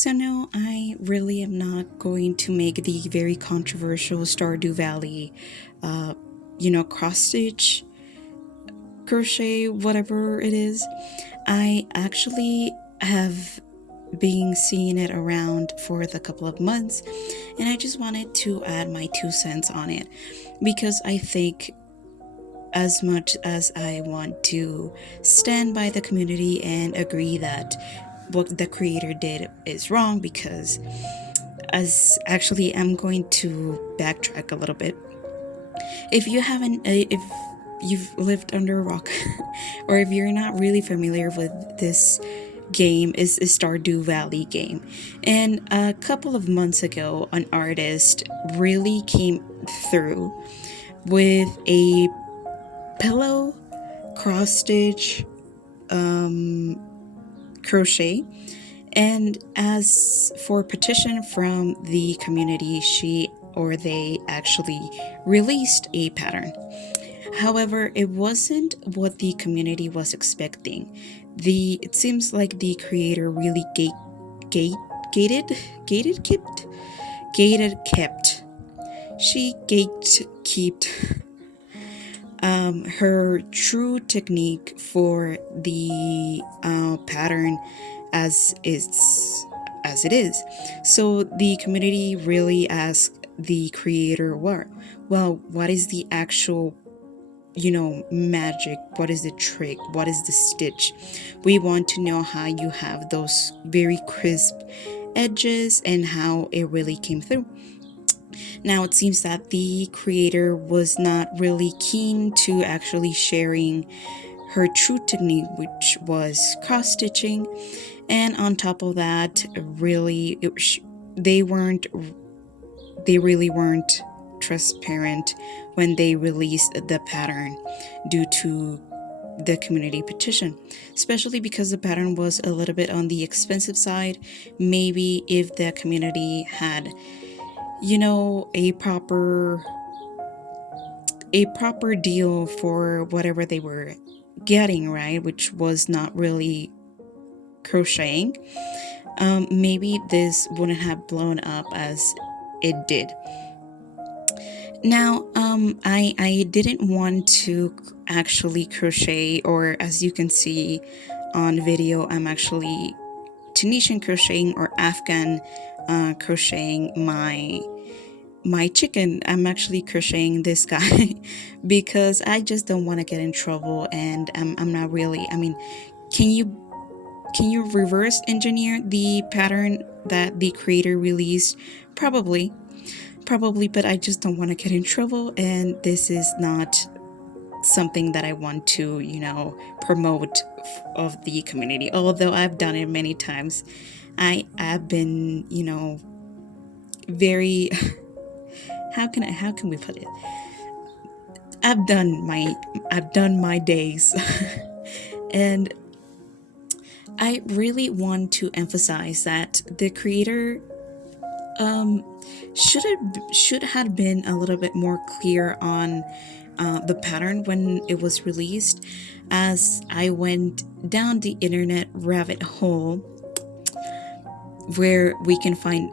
So no, I really am not going to make the very controversial Stardew Valley, uh, cross stitch, crochet, whatever it is. I actually have been seeing it around for the couple of months, and I just wanted to add my 2 cents on it because I think as much as I want to stand by the community and agree that what the creator did is wrong, because as actually I'm going to backtrack a little bit. If you haven't if you've lived under a rock or if you're not really familiar with this game, is a Stardew Valley game. And a couple of months ago, an artist really came through with a pillow cross stitch crochet. And as for petition from the community, she or they actually released a pattern. However, it wasn't what the community was expecting. It seems like the creator really gated gated kept gated kept. She kept her true technique for the pattern as it is. So the community really asked the creator, what is the actual magic? What is the trick? What is the stitch? We want to know how you have those very crisp edges and how it really came through. Now it seems that the creator was not really keen to actually sharing her true technique, which was cross stitching. And on top of that, they really weren't transparent when they released the pattern due to the community petition, especially because the pattern was a little bit on the expensive side. Maybe if the community had a proper deal for whatever they were getting, right, which was not really crocheting, maybe this wouldn't have blown up as it did. Now, I didn't want to actually crochet, or as you can see on video, I'm actually Tunisian crocheting or Afghan crocheting my chicken. I'm actually crocheting this guy because I just don't want to get in trouble, and I'm not really. I mean, can you reverse engineer the pattern that the creator released? Probably, but I just don't want to get in trouble, and this is not something that I want to, promote of the community. Although I've done it many times, I've been, very how can we put it? I've done my days, and I really want to emphasize that the creator should have been a little bit more clear on the pattern when it was released. As I went down the internet rabbit hole where we can find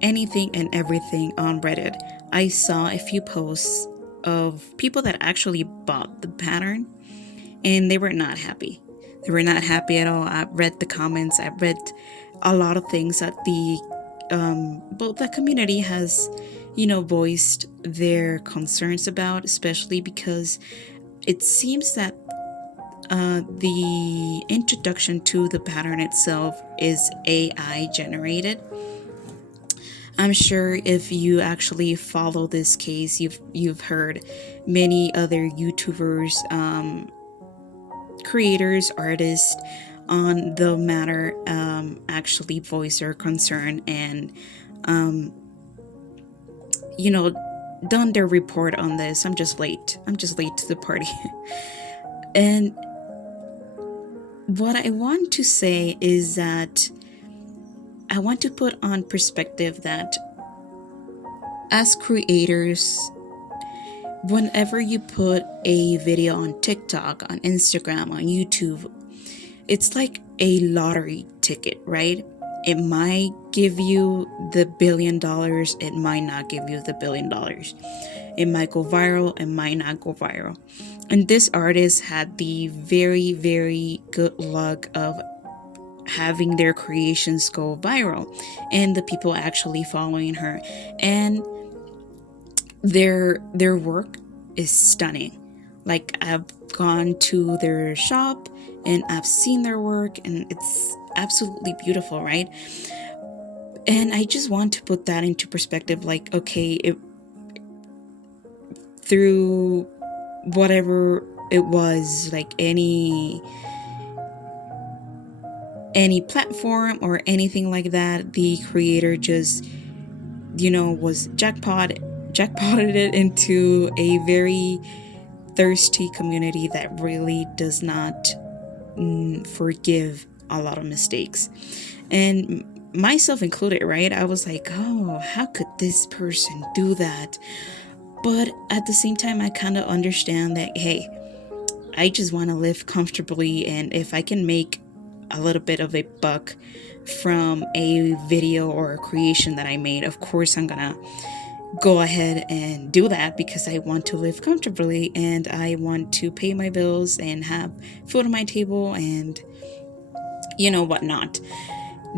anything and everything on Reddit, I saw a few posts of people that actually bought the pattern, and they were not happy. They were not happy at all. I read the comments. I read a lot of things that both the community has, voiced their concerns about, especially because it seems that the introduction to the pattern itself is AI generated. I'm sure if you actually follow this case, you've heard many other YouTubers, creators, artists on the matter actually voice their concern and done their report on this. I'm just late to the party. And what I want to say is that I want to put on perspective that as creators, whenever you put a video on TikTok, on Instagram, on YouTube, it's like a lottery ticket, right? It might give you the $1 billion, it might not give you the $1 billion. It might go viral, it might not go viral. And this artist had the very, very good luck of having their creations go viral and the people actually following her. And their work is stunning. Like, I've gone to their shop and I've seen their work, and it's absolutely beautiful, right? And I just want to put that into perspective. Like, okay, through whatever it was, like any platform or anything like that, the creator just, was jackpotted it into a very thirsty community that really does not forgive a lot of mistakes, and myself included, right? I was like, oh, how could this person do that? But at the same time, I kind of understand that, hey, I just want to live comfortably, and if I can make a little bit of a buck from a video or a creation that I made, of course I'm gonna go ahead and do that, because I want to live comfortably and I want to pay my bills and have food on my table and whatnot.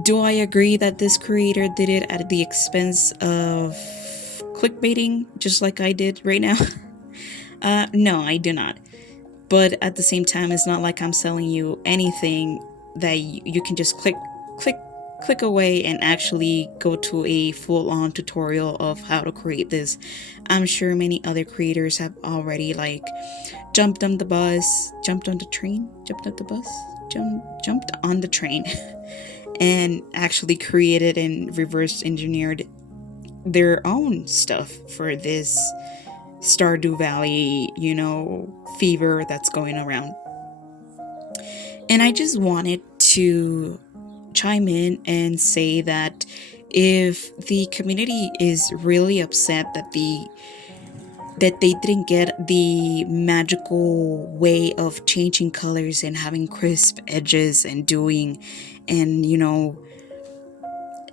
Do I agree that this creator did it at the expense of clickbaiting, just like I did right now? No, I do not. But at the same time, it's not like I'm selling you anything that you can just click away and actually go to a full-on tutorial of how to create this. I'm sure many other creators have already jumped on the train and actually created and reverse engineered their own stuff for this Stardew Valley, fever that's going around. And I just wanted to chime in and say that if the community is really upset that they didn't get the magical way of changing colors and having crisp edges and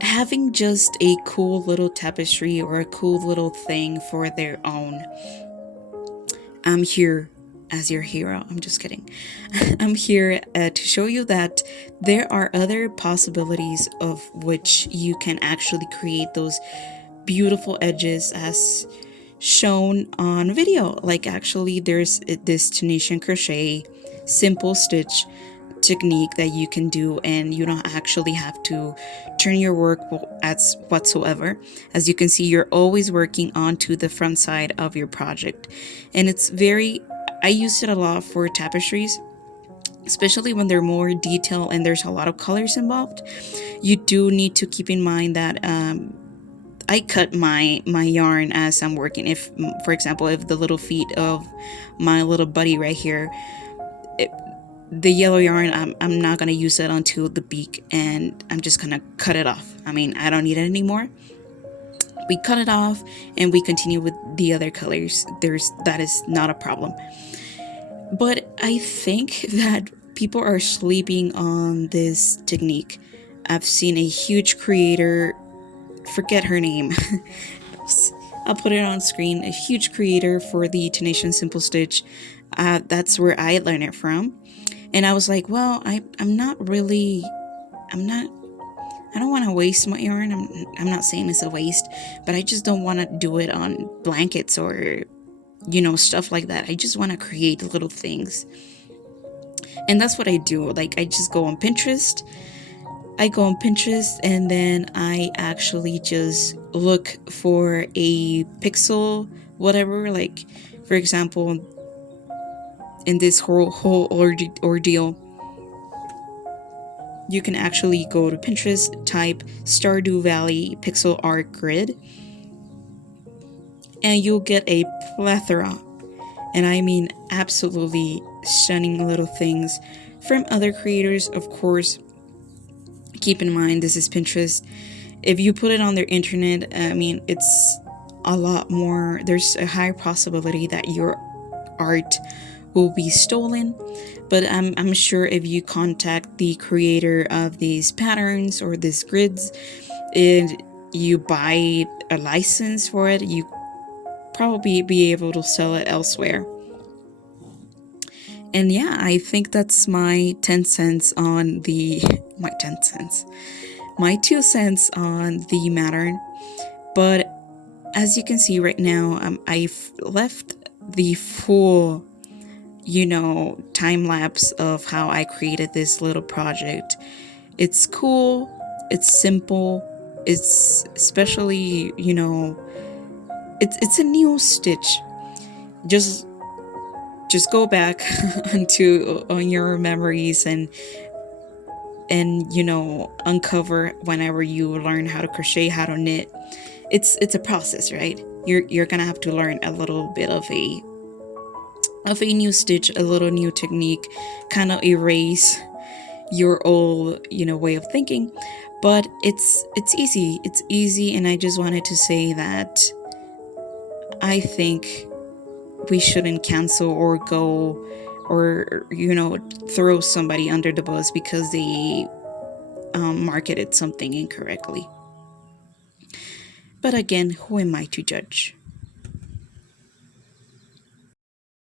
having just a cool little tapestry or a cool little thing for their own, I'm here as your hero. I'm just kidding. I'm here to show you that there are other possibilities of which you can actually create those beautiful edges as shown on video. Like, actually, there's this Tunisian crochet simple stitch technique that you can do, and you don't actually have to turn your work as whatsoever. As you can see, you're always working onto the front side of your project, and I use it a lot for tapestries, especially when they're more detailed and there's a lot of colors involved. You do need to keep in mind that I cut my yarn as I'm working. If, for example, if the little feet of my little buddy right here, the yellow yarn, I'm not going to use it until the beak, and I'm just going to cut it off. I mean, I don't need it anymore. We cut it off and we continue with the other colors. That is not a problem. But I think that people are sleeping on this technique. I've seen a huge creator, forget her name, I'll put it on screen, a huge creator for the Tunisian simple stitch. That's where I learned it from. And I was like, well, I don't want to waste my yarn. I'm not saying it's a waste, but I just don't want to do it on blankets or, stuff like that. I just want to create little things. And that's what I do. Like, I just go on Pinterest. And then I actually just look for a pixel, whatever. Like, for example, in this whole ordeal, you can actually go to Pinterest, type Stardew Valley pixel art grid, and you'll get a plethora, and I mean absolutely stunning little things from other creators. Of course, keep in mind, this is Pinterest. If you put it on their internet, I mean, it's a lot more, there's a higher possibility that your art will be stolen. But I'm sure if you contact the creator of these patterns or these grids and you buy a license for it, you probably be able to sell it elsewhere. And yeah, I think that's my 10 cents on the my 10 cents. My 2 cents on the matter. But as you can see right now, I've left the full, time lapse of how I created this little project. It's cool, it's simple, it's especially, it's a new stitch. Just just go back onto on your memories and uncover whenever you learn how to crochet, how to knit. It's a process, right? You're gonna have to learn a little bit of a new stitch, a little new technique, kind of erase your old way of thinking. But it's easy, and I just wanted to say that I think we shouldn't cancel or go or throw somebody under the bus because they marketed something incorrectly. But again, who am I to judge?